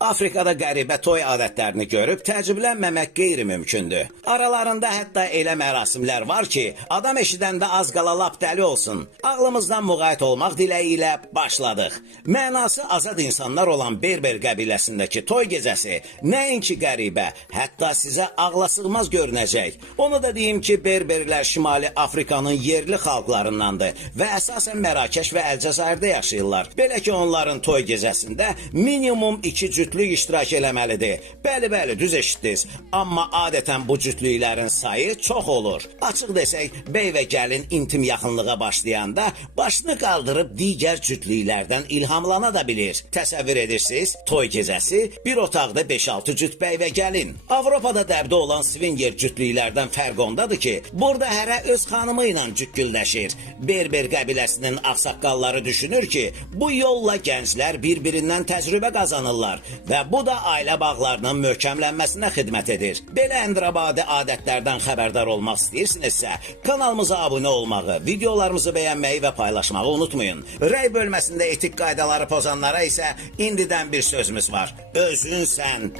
Afrikada qəribə toy adətlərini görüb təəccüblənməmək qeyri-mümkündür. Aralarında hətta elə mərasimlər var ki, adam eşidəndə az qala lap dəli olsun. Ağlımızdan müğayət olmaq diləyi ilə başladıq. Mənası azad insanlar olan Berber qəbiləsindəki toy gecəsi nəinki qəribə, hətta sizə ağlasığmaz görünəcək. Onu da deyim ki, Berberlər Şimali Afrikanın yerli xalqlarındandır və əsasən Mərakeş və Əlcəzairdə yaşayırlar. Belə ki, onların toy gecəsində minimum 2 cütlük iştirak eləməlidir. Bəli, düz eşitdiniz. Amma adətən bu cütlüklərin sayı çox olur. Açıq desək, bəy və gəlin intim yaxınlığa başlayanda başını qaldırıb digər cütlüklərdən ilhamlana da bilir. Təsəvvür edirsiniz, toy gecəsi bir otaqda 5-6 cüt bəy və gəlin. Avropada dəbdə olan swinger cütlüklərdən fərq ondadır ki, burada hərə öz xanımı ilə cükkülləşir. Berber qəbiləsinin ağsaqqalları düşünür ki, bu yolla gənclər bir-birindən təcrübə qazanırlar və bu da ailə bağlarının möhkəmlənməsinə xidmət edir. Belə əndrabadi adətlərdən xəbərdar olmaq istəyirsinizsə, kanalımıza abunə olmağı, videolarımızı bəyənməyi və paylaşmağı unutmayın. Rəy bölməsində etik qaydaları pozanlara isə indidən bir sözümüz var. Özün sən.